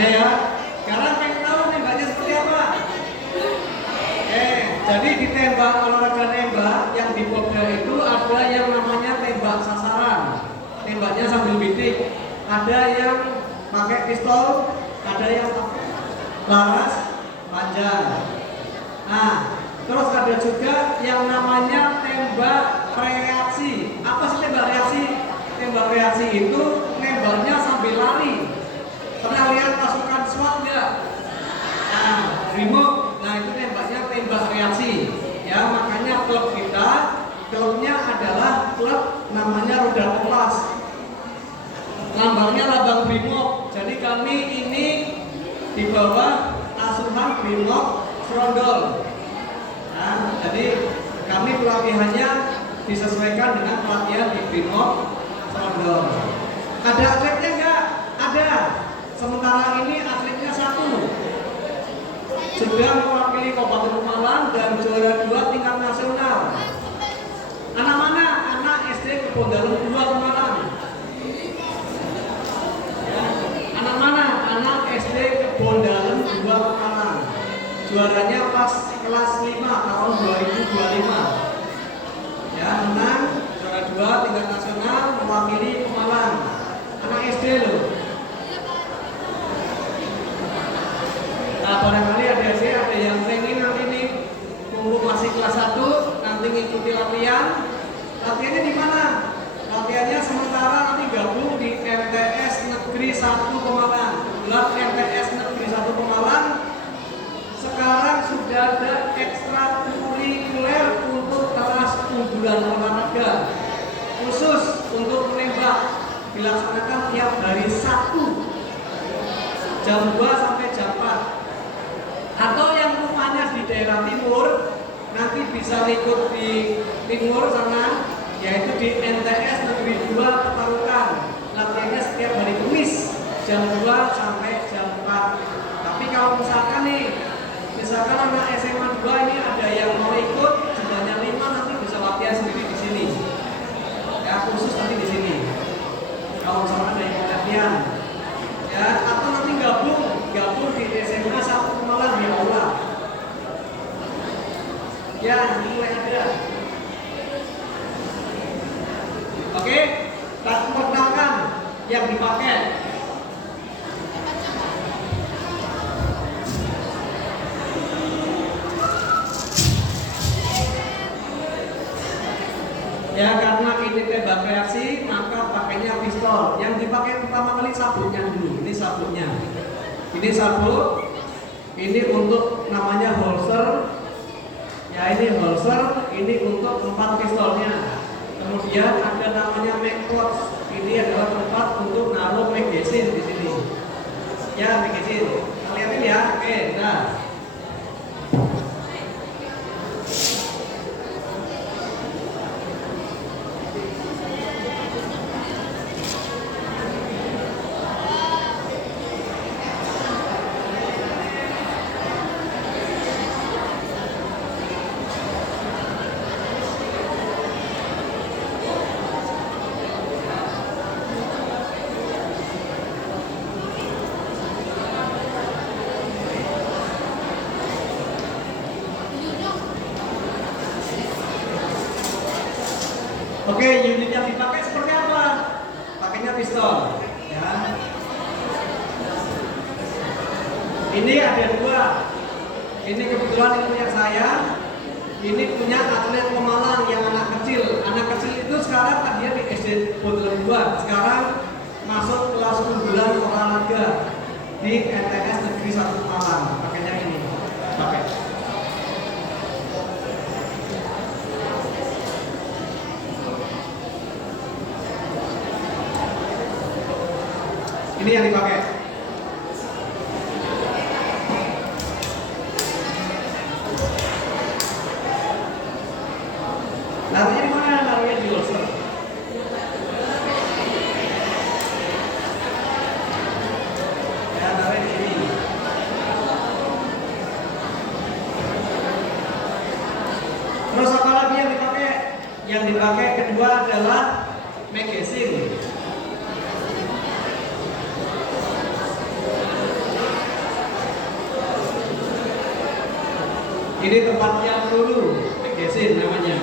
Ya. Sekarang pengen tahu nembaknya seperti apa? Jadi di tembak olahraga nembak yang di Popda itu ada yang namanya tembak sasaran. Tembaknya sambil bidik. Ada yang pakai pistol, ada yang pakai laras panjang. Nah, terus ada juga yang namanya tembak reaksi. Apa sih tembak reaksi? Tembak reaksi itu nembaknya sambil lari. Pernah lihat pasukan SWAT nggak? Nah, remote. Nah, itu nembaknya tembak reaksi. Ya, makanya klub kita, klubnya adalah klub namanya Roda Kompas. Lambangnya lambang Brimob. Jadi kami ini di bawah asuhan Brimob Serondol. Nah, jadi kami pelatihannya disesuaikan dengan pelatihan di Brimob Serondol. Ada atletnya enggak? Ada. Sementara ini atletnya satu. Sudah mewakili Kabupaten Pemalang dan juara 2 tingkat nasional. Anak mana? Anak SD Kebon Dalem 2 Pemalang. Anak mana? Anak SD Kebon Dalem 2 Pemalang. Juaranya pas kelas 5 tahun 2025. Ya, menang juara 2 tingkat nasional mewakili Pemalang. Anak SD loh. Nah, barangkali ada yang pengen nanti nih mumpung masih kelas 1 nanti ngikuti latihan. Latihannya di mana? Latihannya sementara nanti gabung di MTS Negeri 1 Pemalang. Kebetulan MTS Negeri 1 Pemalang sekarang sudah ada ekstrakurikuler untuk kelas unggulan olahraga khusus untuk menembak, dilaksanakan tiap hari Sabtu jam 2 sampai jam 4. Atau yang rumahnya di daerah timur nanti bisa ikut di timur sana, yaitu di MTS Negeri 2 Petarukan. Latihannya setiap hari Kamis jam 2 sampai jam 4. Tapi kalau misalkan anak SMA 2 ini ada yang mau ikut jumlahnya 5, nanti bisa latihan sendiri di sini. Ya, khusus nanti di sini. Kalau misalkan ada yang latihan, ya, atau nanti gabung di SMA 1 Pemalang di aula. Ya, mulai ada. Oke, tak perkenalkan yang dipakai. Ya, karena ini tembak reaksi, maka pakainya pistol. Yang dipakai pertama kali sabuknya dulu. Ini sabuknya. Ini sabuk. Ini untuk namanya holster. Ya, ini holster. Ini untuk tempat pistolnya. Kemudian ada namanya mag pouch. Ini adalah tempat untuk naruh magazine di sini. Ya, magazine. Kalian ini ya. Oke, nah. Oke, unit yang dipakai seperti apa? Pakainya pistol, ya. Ini ada 2. Ini kebetulan ini punya saya. Ini punya atlet Pemalang yang anak kecil. Anak kecil itu sekarang kan dia di SD Bodolem 2. Sekarang masuk kelas unggulan olahraga di MTS Negeri 1 Pemalang. Pakainya ini. Pakai. Ini yang dipakai. Larinya di mana? Larinya di holster. Ya, lari di sini. Terus apa lagi yang dipakai? Yang dipakai kedua adalah magazine. Ini tempat yang peluru, magazine namanya.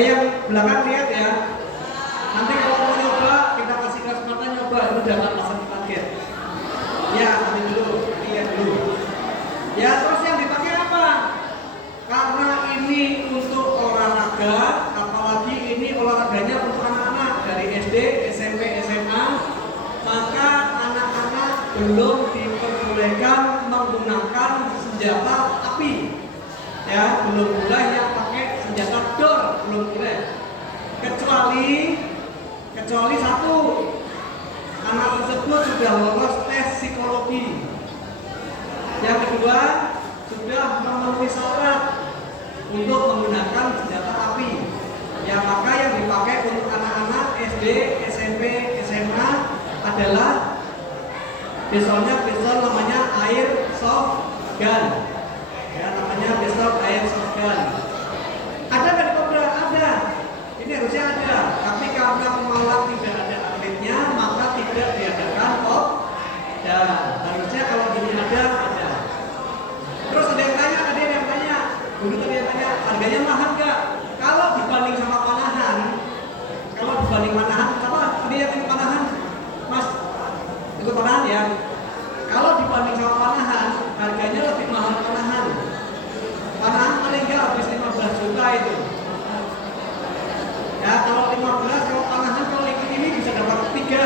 Yang belakang lihat ya. Nanti kalau mau nyoba, kita kasih kesempatan nyoba. Itu udah tak pasang target. Ya, nanti dulu, lihat dulu. Ya, terus yang dipakai apa? Karena ini untuk olahraga, apalagi ini olahraganya untuk anak-anak dari SD, SMP, SMA, maka anak-anak belum diperbolehkan menggunakan senjata api. Ya, belum boleh yang pakai senjata dor, belum boleh. Kecuali satu, anak tersebut sudah lolos tes psikologi. Yang kedua, sudah memenuhi syarat untuk menggunakan senjata api. Ya, maka yang dipakai untuk anak-anak SD, SMP, SMA adalah pistol namanya airsoft gun. Ya, namanya pistol airsoft gun. Ada nggak di Kobra? Ada. Ini harusnya ada. Tapi karena Pemalang tidak ada atletnya, maka tidak diadakan dan harusnya kalau ini ada. Terus ada yang tanya, dulu tadi yang tanya, harganya mahal nggak? Kalau dibanding sama panahan, apa? Tadi yang panahan, Mas, ikut panahan ya. Kalau dibanding sama panahan, harganya lebih mahal panahan. Panahan paling nggak habis 15 juta itu. Ya, kalau 15, kalau panahan kalau ikut ini bisa dapat 3.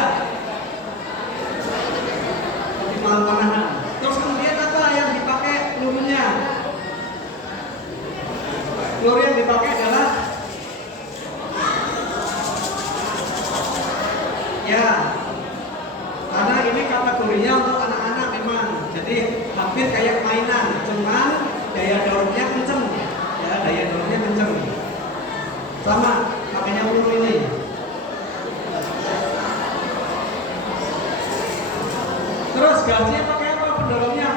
Lebih mahal panahan. Terus kemudian apa yang dipakai pelurunya? Peluru yang dipakai adalah ya, karena ini kategorinya untuk anak-anak memang. Jadi hampir kayak mainan, cuman daya dorongnya kenceng. Ya, daya dorongnya kenceng. Sama makanya peluru ini. Terus gasnya pakai apa? Pendorongnya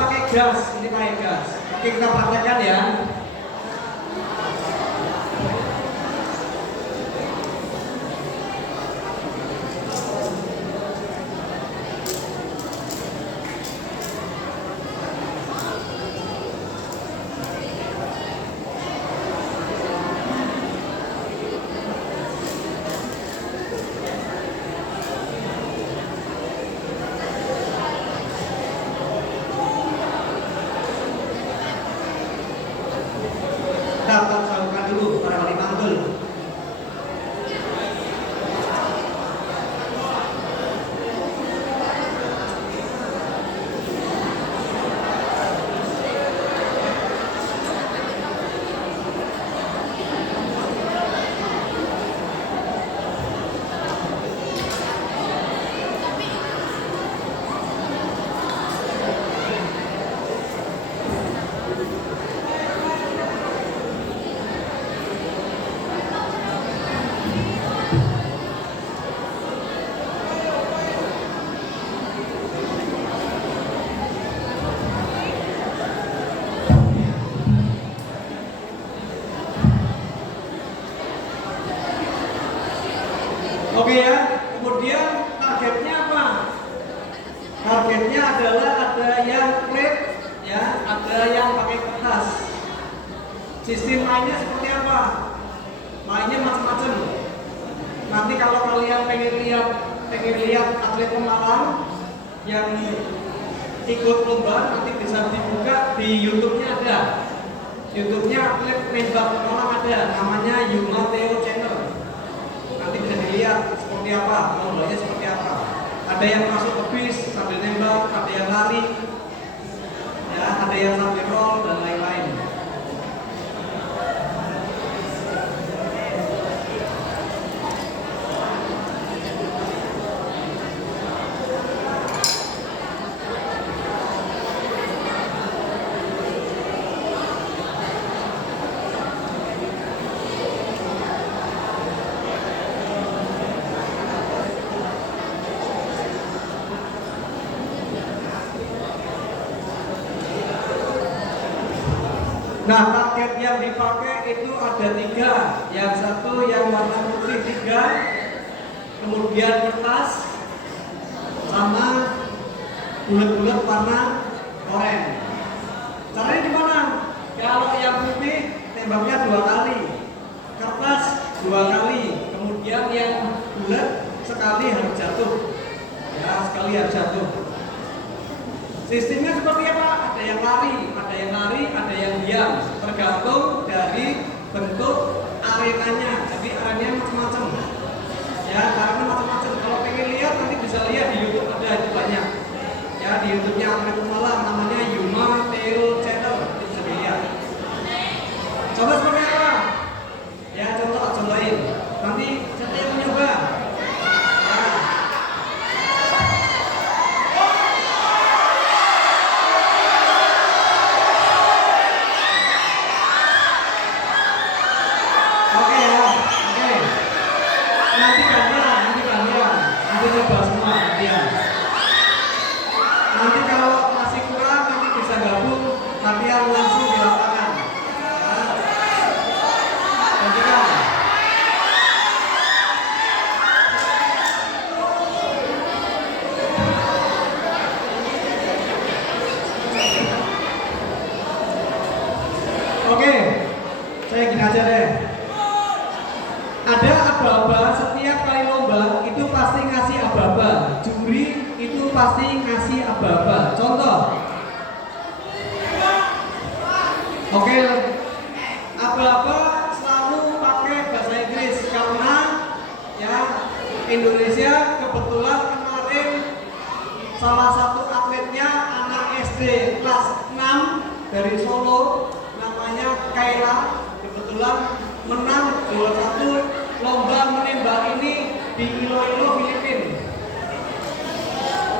pakai gas. Ini pakai gas. Oke, kita praktekkan ya. Kita dulu para wali mantul. Oke ya, kemudian targetnya apa? Targetnya adalah ada yang plate, ya, ada yang pakai kertas. Sistem mainnya seperti apa? Mainnya macam-macam. Nanti kalau kalian pengen lihat atlet Pemalang yang ikut lomba, nanti bisa dibuka di YouTube-nya ada. YouTube-nya atlet nembak Pemalang ada, namanya Yuma Theo Channel. Nanti bisa dilihat seperti apa, lombanya seperti apa. Ada yang masuk ke bis sambil nembak, ada yang lari, ya, ada yang sambil roll dan lain-lain. Nah, target yang dipakai itu ada 3. Yang satu yang warna putih 3, kemudian kertas, sama bulat-bulat warna oranye. Caranya gimana? Kalau yang putih tembaknya 2 kali, kertas 2 kali, kemudian yang bulat sekali harus jatuh. Ya, sekali harus jatuh. Sistemnya seperti apa? Ada yang lari, ada yang diam, tergantung dari bentuk arenanya. Jadi arenanya macam-macam. Ya, karena macam-macam. Kalau pengen lihat nanti bisa lihat di YouTube, ada itu banyak. Ya, di YouTube-nya Atlet Pemalang namanya Yuma Theo Channel, itu bisa dilihat. Coba seperti apa? Ya, contohin. Nanti siapa yang mencoba? Nanti kalau masih kurang nanti bisa gabung latihan langsung di lapangan. Oke, saya gini aja deh. Ada aba-aba, setiap kali lomba itu pasti ngasih aba-aba. Juri itu pasti ngasih aba-aba. Contoh. Oke, aba-aba selalu pakai bahasa Inggris karena ya Indonesia kebetulan kemarin salah satu atletnya anak SD kelas 6 dari Solo, namanya Kaila, kebetulan menang 21 lomba menembak ini di Iloilo, Filipina.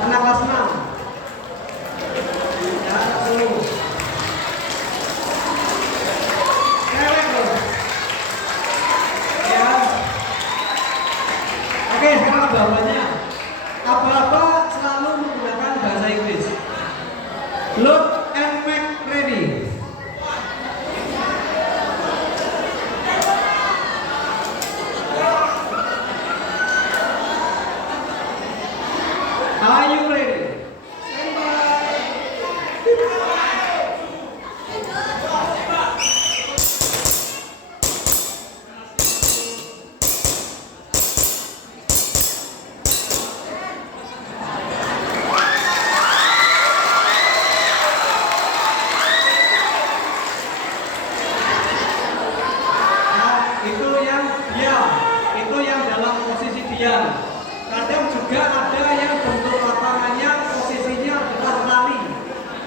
Anak kelas 6. Ya, Solo. Keren loh. Ya. Oke, sekarang aba-abanya. Aba-aba selalu menggunakan bahasa Inggris. Look and make ready. Are you ready? Stand by. Itu yang diam, itu yang dalam posisi diam. Kadang juga ada yang bentuk lapangannya posisinya adalah lari.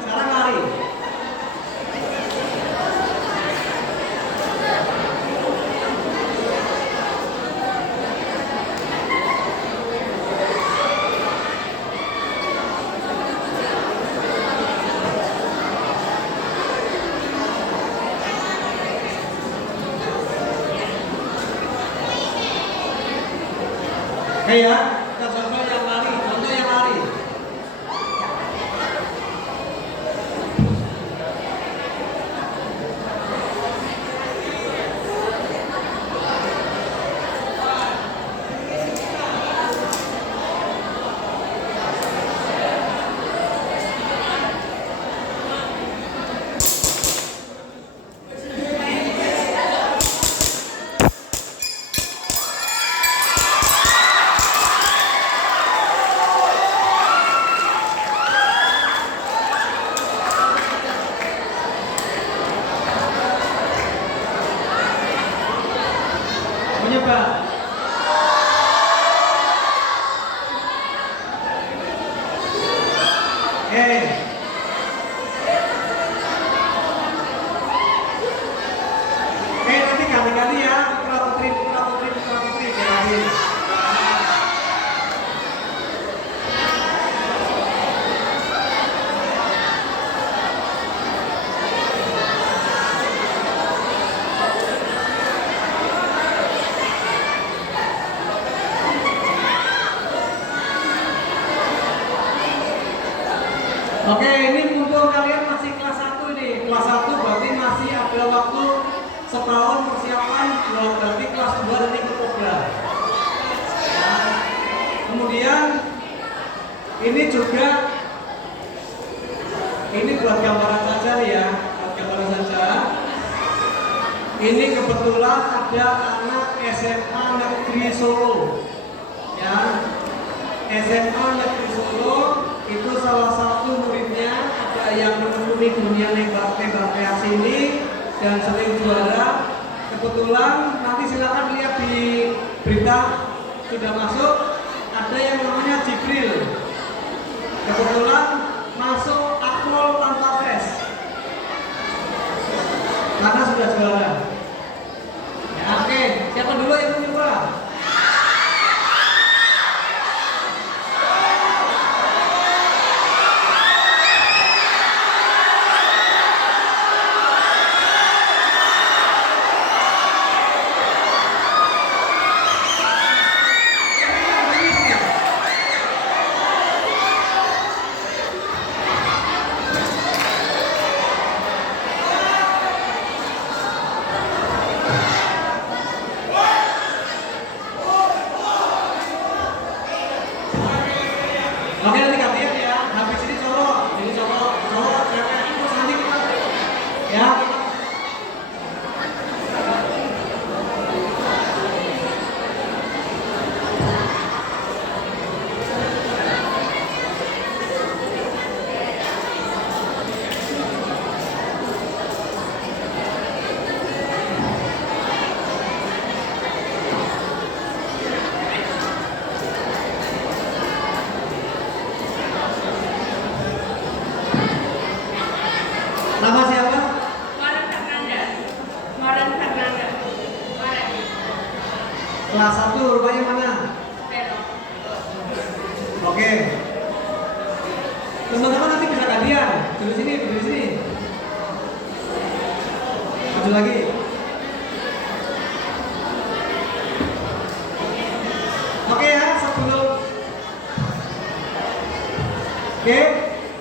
Sekarang lari. Oke ya, kita coba yang lari. Contoh yang lari. Menyebar. Nanti ganti-ganti ya, putra putri ganti. Oke, ini mumpung kalian masih kelas 1 ini. Kelas 1 berarti masih masih ada waktu setahun persiapan, berarti kelas 2 nanti ikut Kopda. Nah, kemudian ini juga ini buat gambaran saja ya, buat gambaran saja. Ini kebetulan ada anak SMA Negeri Solo, ya. SMA Negeri Solo itu salah satu muridnya ada yang menekuni dunia nembak kreasi ini dan sering juara. Kebetulan nanti silakan lihat di berita sudah masuk, ada yang namanya Jibril. Kebetulan masuk akpol tanpa tes karena sudah juara. Ya, oke, siapa dulu yang mau coba? Oke, nanti gantian ya. Habis ini Solo, jadi Solo, terus nanti kita ya. Nama siapa? Maren Fernanda. Maren Fernanda. Maren. Kelas 1 rupanya mana? Belok. Oke. Teman-teman nanti bisa gantian. Duduk sini, duduk sini. Maju lagi. Oke ya,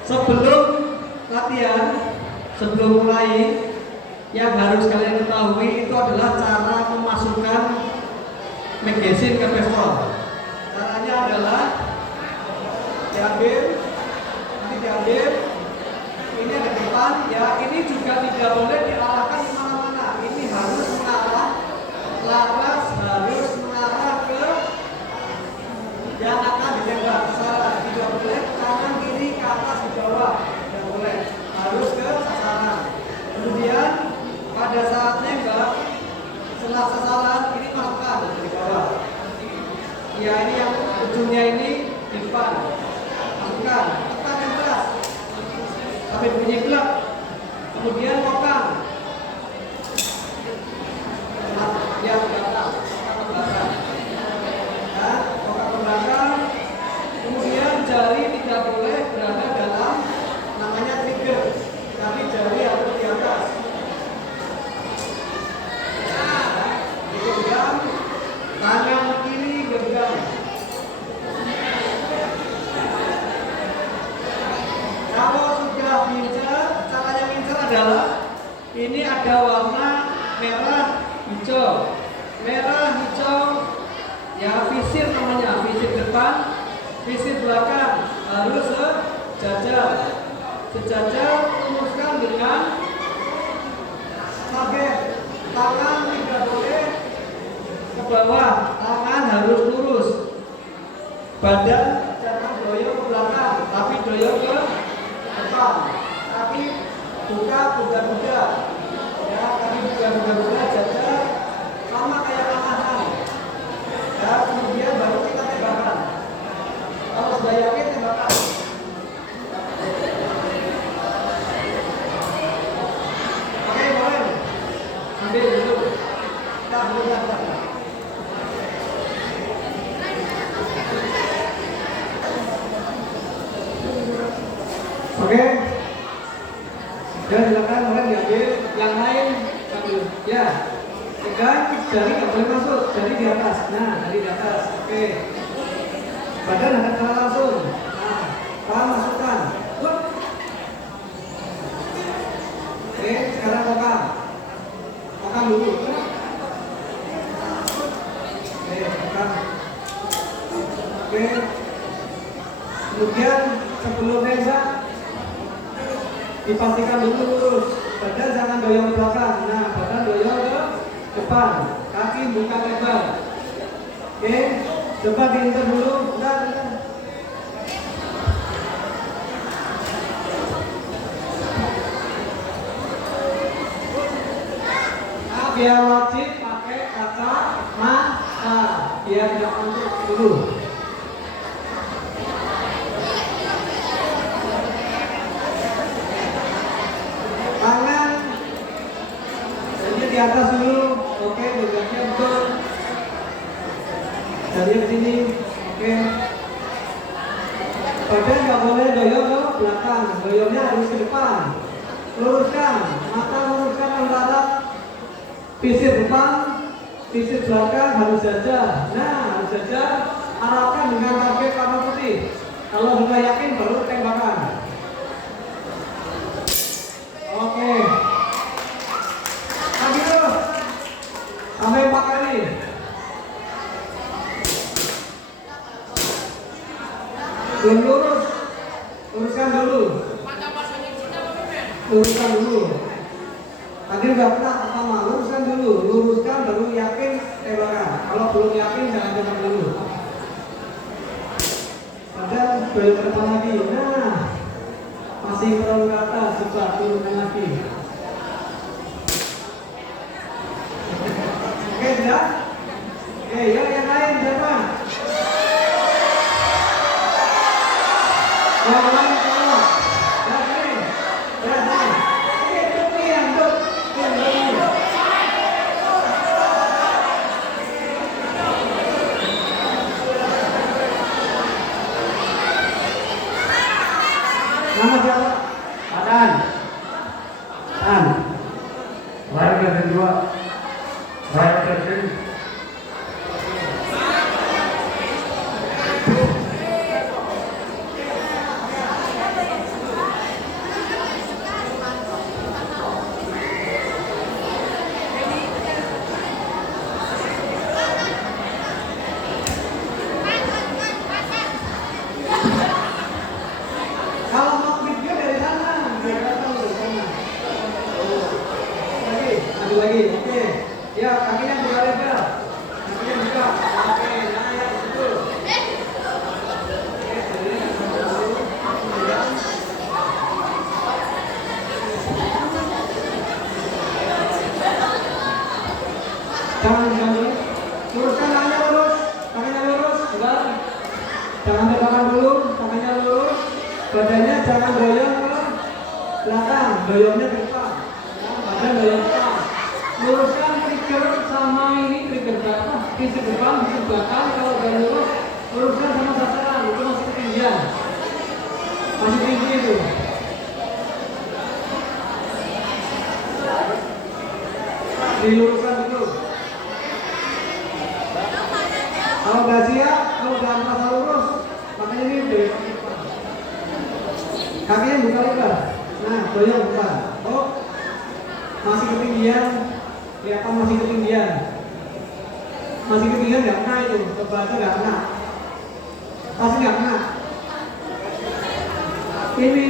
sebelum latihan, sebelum mulai, yang harus kalian ketahui itu adalah cara memasukkan magazine ke pistol. Caranya adalah diambil, nanti diambil, ini ada depan, ya ini juga tidak boleh diarahkan kemana-mana. Ini harus mengarah, laras harus mengarah ke yang akan ditembak. Salah, tidak boleh kanan kiri ke atas ke bawah, tidak boleh, harus ke sasaran. Kemudian pada saat nembak, setelah sasaran ini masukkan di bawah. Ya ini yang ujungnya ini di depan, masukkan, tekan yang keras sampai bunyi gelap. Kemudian kokang, ya ke belakang, kokang ke belakang, dan kokang ke belakang. Kemudian jari tidak boleh berada dalam namanya trigger, tapi jari harus di atas. Genggam, tangan kiri genggam. Kalau sudah diincar, caranya mengincar adalah ini ada warna merah hijau, merah hijau, ya visir namanya, visir depan, visir belakang harus sejajar, luruskan dengan target. Tangan tidak boleh ke bawah, tangan harus lurus. Badan jangan doyong ke belakang, tapi doyong ke depan. Kaki buka, ya, kaki buka, jajar, sama kayak makanan. Ya, kemudian baru kita tembakan. Kalau sudah yakin tembakan. Oke, boleh. Ambil dulu. Bentar. Oke. Dan silakan boleh diambil. Yang lain ambil. Ya. Pegang jari nggak boleh masuk. Jari di atas. Nah, jari di atas. Oke. Badan ada kena langsung. Nah, tangan masukkan. Oke, sekarang kokang. dulu. Oke, tekan. Oke. Kemudian sebelum nembak dipastikan dulu lurus. Badan jangan doyong ke belakang. Nah, badan doyong ke depan. Kaki buka lebar. Oke, coba diinter dulu. Bentar. Nah, biar wajib pakai kacamata. Biar tidak ngantuk dulu. Tangan jadi di atas dulu. Oke, tegaknya betul. Dari ke sini. Oke. Badan nggak boleh doyong ke belakang. Doyongnya harus ke depan. Luruskan. Mata luruskan antara sisi depan, sisi belakang harus jajar. Nah, harus jajar. Arahkan dengan target warna putih. Kalau sudah yakin baru tembakan. Oke. Lagi terus. Sampai 4 kali. Belum lurus. Luruskan dulu. Luruskan dulu. Tadi udah pernah pertama, luruskan dulu. Luruskan baru yakin tembakan. Kalau belum yakin jangan tembak dulu. Badan doyong ke depan lagi. Nah, masih perlu ke atas, coba turunkan lagi. Oke, sudah? Oke, yuk yang lain siapa? Yang lain kalau ya sini. Ya sini. Oke, tuh yang tuh. Yang lain. Nama siapa? Adan. Warga kedua. Warga ketiga. Kalau mau video dari sana, biar datang dari sana. Lagi. Oke. Ya, kakinya buka lebar. Kakinya buka. Oke, nah ya betul. Oke, jadi kemudian jangan dulu. Luruskan tangannya lurus. Tangannya lurus. Sudah. Jangan terbakar dulu. Tangannya lurus. Badannya jangan doyong ke belakang. Doyongnya ke depan. Badan doyong ke depan. Luruskan trigger sama ini trigger berapa? Sisi depan, sisi belakang. Kalau udah lurus, luruskan sama sasaran. Itu masih ketinggian. Masih tinggi itu. Diluruskan dulu. Kalau udah siap, kalau udah merasa lurus, makanya ini udah ke depan. Kakinya buka lebar. Nah, doyong depan. Oh, masih ketinggian. Kelihatan masih ketinggian. Masih ketinggian nggak kena itu. Coba aja nggak kena. Pasti nggak kena. Ini,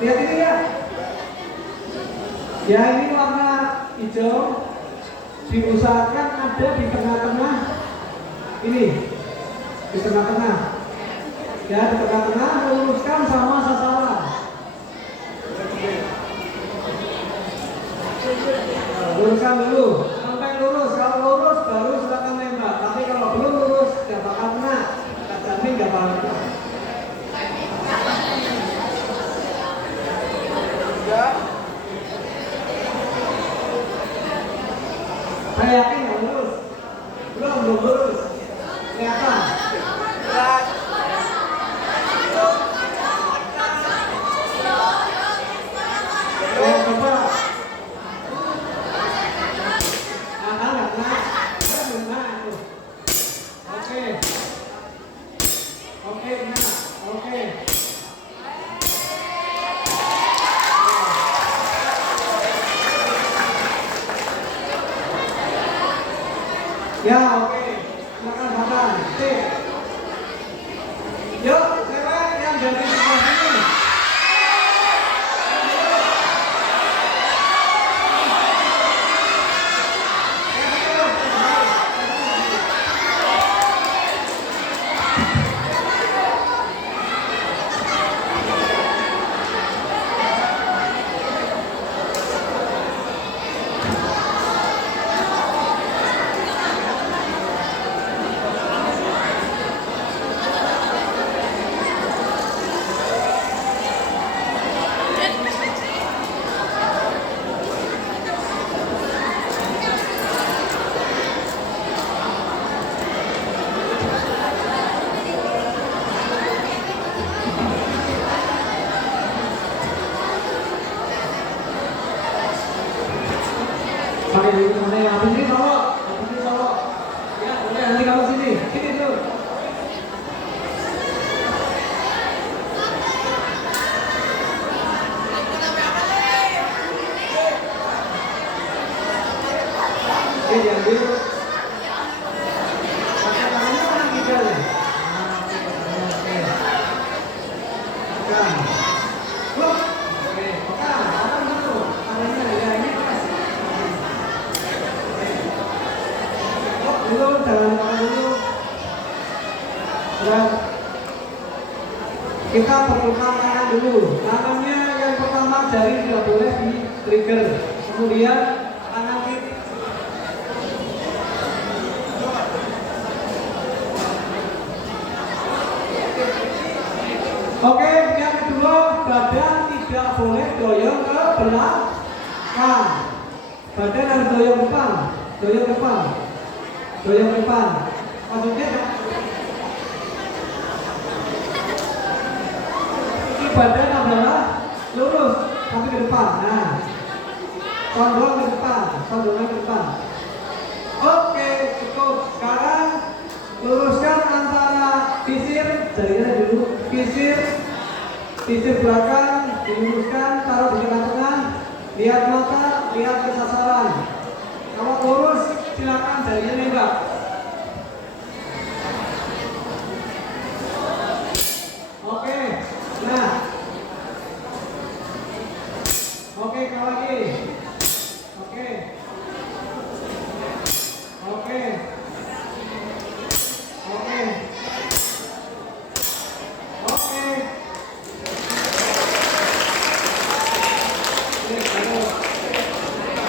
lihat ini ya. Ya ini warna hijau. Diusahakan ada di tengah-tengah. Ini di tengah-tengah. Ya di tengah-tengah luruskan sama sasaran. Luruskan dulu sampai lurus. Kalau lurus baru silakan nembak. Tapi kalau belum lurus nggak bakal kena. Tak jamin nggak bakal kena. Saya yakin nggak lurus. Belum lurus. Kelihatan. Ya, oke. Silakan makan. Sip. Yuk, cewek yang dari sebelah sini. Pakai di mana yang habis ini bawa, habis ini bawa. Ya, boleh nanti kalau sini, sini dulu. Oke, diambil. Pakai tangannya mana kita nih? Oke. Pegang. Look. Oke, pegang. Pegang dulu. Tangannya ya ini pas. Dulu, jangan makan dulu. Ya. Kita perlukan tangan dulu. Tangannya yang pertama jari tidak boleh di trigger. Kemudian tangan kiri. Oke, yang kedua badan tidak boleh doyong ke belakang. Badan harus doyong depan, doyong depan. Doyong depan. Maksudnya ini badan adalah lurus tapi ke depan. Nah, condong ke depan, condongnya ke depan. Oke, cukup. Sekarang luruskan antara pisir, jarinya dulu, pisir belakang, diluruskan, taruh di tengah-tengah, lihat mata, lihat ke sasaran. Kalau lurus, silakan jarinya nembak. Oke, nah, oke, kalau lagi, oke, oke, oke, oke.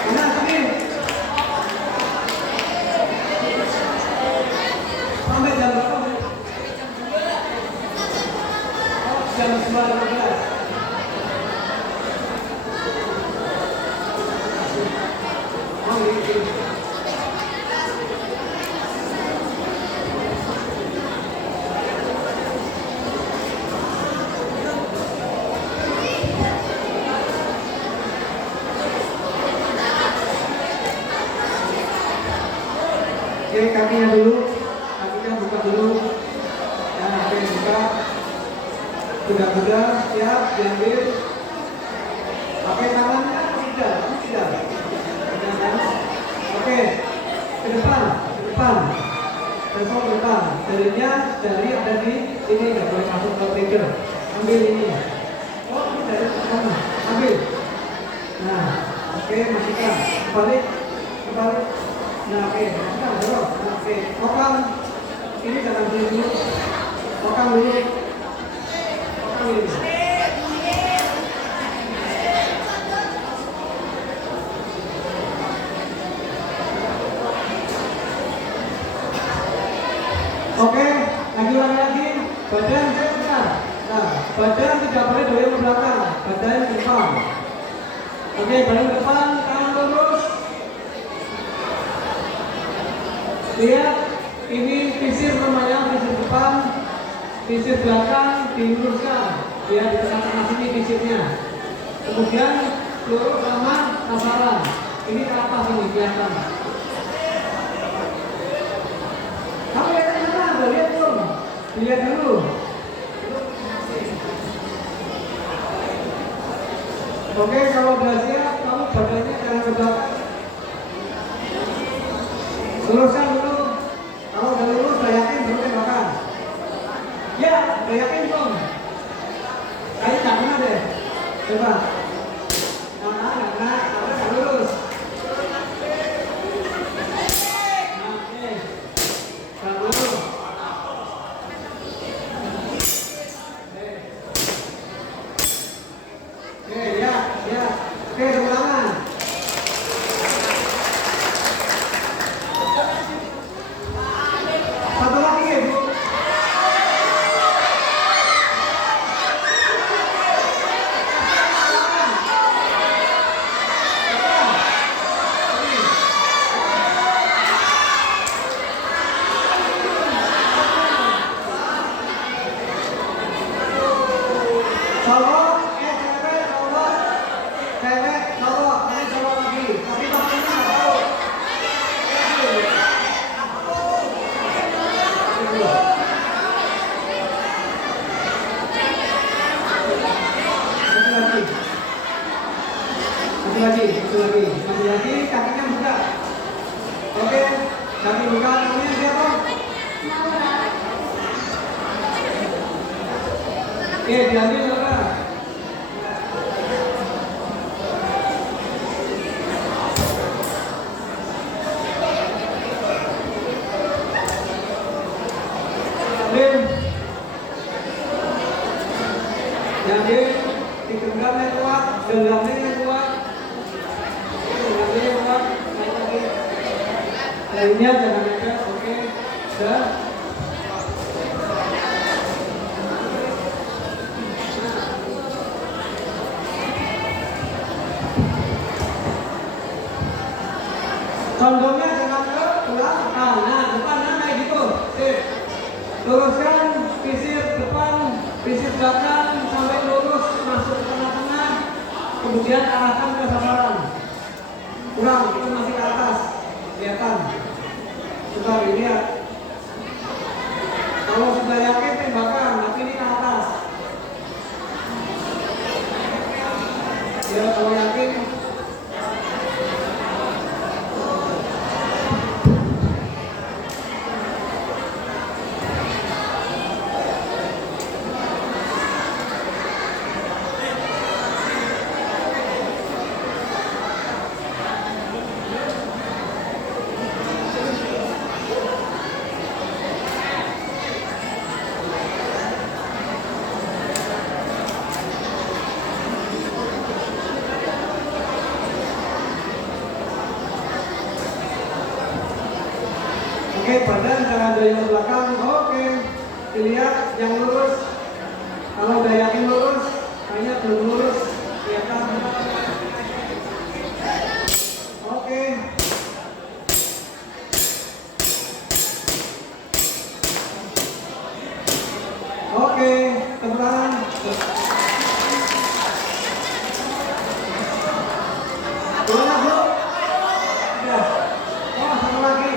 Nah, sini. Sampai jam berapa? Oh, jam 9.15. Oh, gitu. Oke, kakinya dulu, kakinya buka dulu. Nah, oke, buka. Kuda-kuda, siap, diambil. Pakai tangannya, tidak, tidak. Oke, ke depan, ke depan. Besok ke depan. Jarinya, jari ada di sini, nggak boleh masuk ke trigger. Ambil ini. Oh, ini dari sana. Ambil. Nah, oke, masukkan. Kembali, kembali. Nah, oke, masukkan, dorong. Nah, oke, okam. Ini jangan dulu. Okam dulu. Okam ini. Oke, lagi. Badan saya sebentar. Nah, badan tidak boleh doyong ke belakang. Badan ke depan. Oke, badan ke depan, tangan lurus. Lihat, ini pisir namanya, pisir depan, pisir belakang diluruskan. Lihat di tengah-tengah sini pisirnya. Kemudian lurus sama sasaran. Ini ke atas ini kelihatan. Kamu lihat yang mana? Udah lihat belum? Lihat dulu. Oke, kalau udah siap, kamu badannya jangan ke belakang. Luruskan dulu. Coba. Nggak lurus. Oke. Nggak lurus. Oke, ya. Oke, ulangan. Satu lagi, Bu. Lagi, kakinya buka. Oke, kaki buka, namanya siapa? Oke, diambil Laura. Diambil, digenggam yang kuat, genggamnya yang kuat. Lainnya jangan ada, oke, sudah. Contohnya jangan ke belakang, nah depannya kayak gitu. Sip. Luruskan sisir depan, sisir belakang sampai lurus masuk ke tengah-tengah, kemudian arahkan ke sasaran. Kurang, itu masih ke atas, kelihatan. Coba lihat. Kalau sudah yakin tembakan, tapi ini ke atas. Ya, kalau yakin. Oke, badan jangan goyang ke belakang. Oke, dilihat yang lurus. Kalau udah yakin lurus, kayaknya belum lurus, kelihatan. Oke. Oke, teman. Gimana, Bu? Udah. Oh, satu lagi.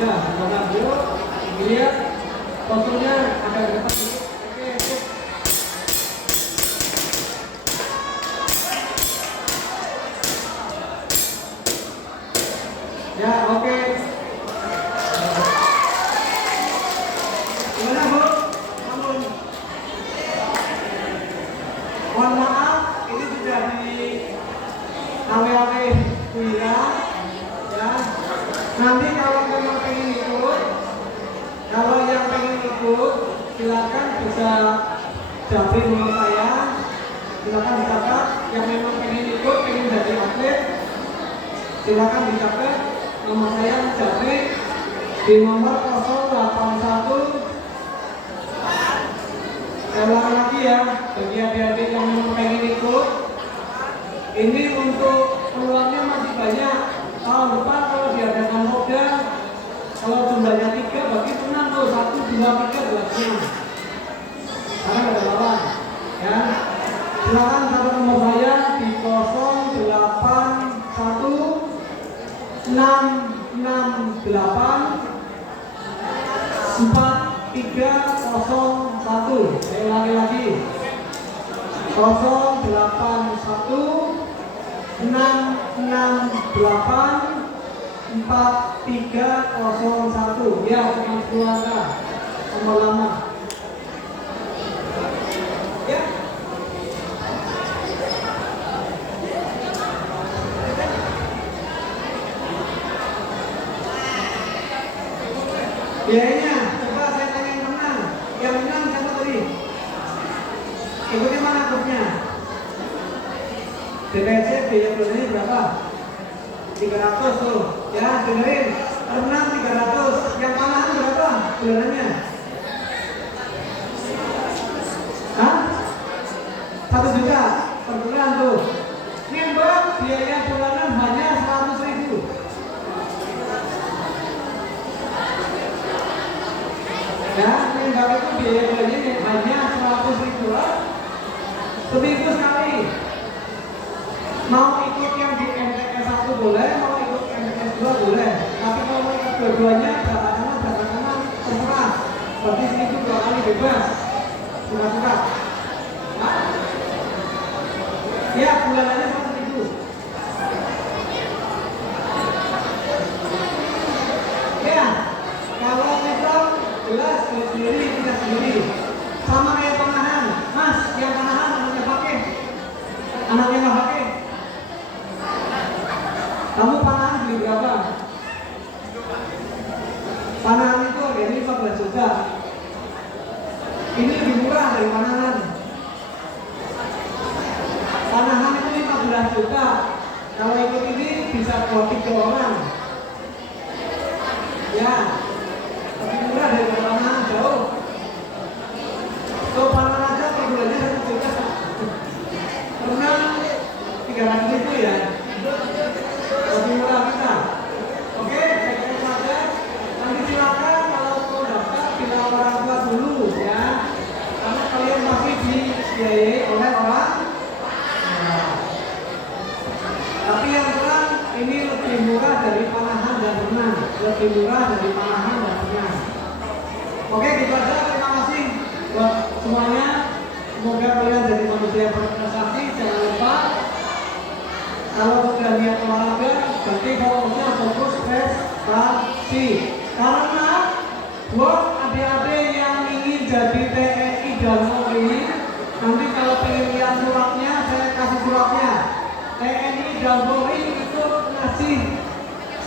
Ya, sebentar dulu. Lihat posturnya agak ke depan dulu. Oke, sip. Ya, oke. Gimana, Bu? Bangun. Mohon maaf, ini sudah di AW bilang, ya. Nanti kalau memang pengen ikut, kalau yang pengen ikut, silakan bisa japri nomor saya, silakan dicatat. Yang memang pengen ikut, pengen jadi atlet, silakan dicatat nama saya Jafri di nomor 081. Saya ulangi lagi ya, bagi adik-adik yang memang pengen ikut, ini untuk peluangnya masih banyak. Tahun depan kalau diadakan roda, kalau jumlahnya 3 bagi tenang tuh, 1, 2, 3 gelasnya, karena ada lawan ya. Silakan catat nomor saya di 081 668 4301. Saya ulangi lagi, 081 668 4301. Ya, cuma keluarga nomor lama. Ya. Biayanya, coba saya tanya yang menang. Yang menang siapa tadi? Ikutnya mana grupnya? DPC biaya bulannya berapa? 300 tuh. Ya, dengerin. Renang 300. Yang panahan berapa bulanannya? Hah? 1 juta per bulan tuh. Nembak biaya bulanan hanya 100.000. Ya, nembak itu biaya bulannya hanya 100.000 lah. Seminggu sekali. Mau ikut yang di MTS 1 boleh, mau ikut MTS 2 boleh. Tapi kalau mau ikut dua-duanya, berapa terserah. Berarti seminggu 2 kali bebas. Suka-suka. Nah. Ya, bulanannya 1.000. Ya, kalau metron jelas sendiri, tidak sendiri. Sama kayak panahan. Mas, yang panahan anaknya pakai. Anaknya nggak pakai. Kamu panahan beli berapa? Panahan itu harganya 15 juta. Ini lebih murah dari panahan. Panahan itu 15 juta. Kalau ikut ini bisa buat 3 orang. Ya, lebih murah dari panahan jauh. Kalau panahan aja per bulannya 1 juta. Renang 300.000 ya. Lebih murah kita. Oke, saya kira saja. Nanti silakan kalau mau daftar bilang orang tua dulu ya. Karena kalian masih dibiayai oleh orang. Nah. Tapi yang terang ini lebih murah dari panahan dan renang. Lebih murah dari panahan dan renang. Oke, gitu aja. Terima kasih buat semuanya. Semoga kalian jadi manusia berprestasi. Jangan lupa kalau sudah lihat olahraga, berarti fokusnya fokus prestasi. Karena buat adik-adik yang ingin jadi TNI dan Polri, nanti kalau pengen lihat suratnya, saya kasih suratnya. TNI dan Polri itu ngasih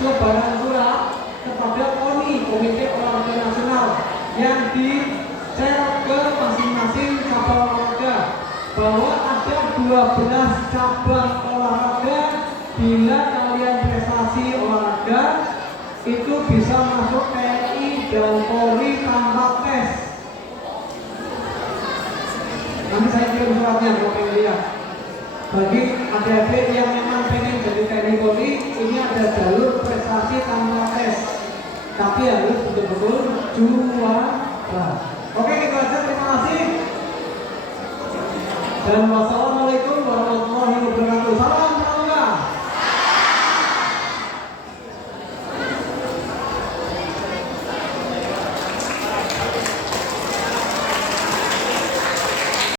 selebaran surat kepada KONI, Komite Olahraga Nasional, yang di-share ke masing-masing cabang olahraga bahwa ada 12 cabang olahraga. Bila kalian prestasi olahraga itu bisa masuk TNI dan Polri tanpa tes. Nanti saya kirim suratnya kalau pengen lihat. Bagi adik-adik yang memang pengen jadi TNI Polri, ini ada jalur prestasi tanpa tes. Tapi harus betul-betul juara. Oke, itu aja. Terima kasih. Dan wassalamualaikum.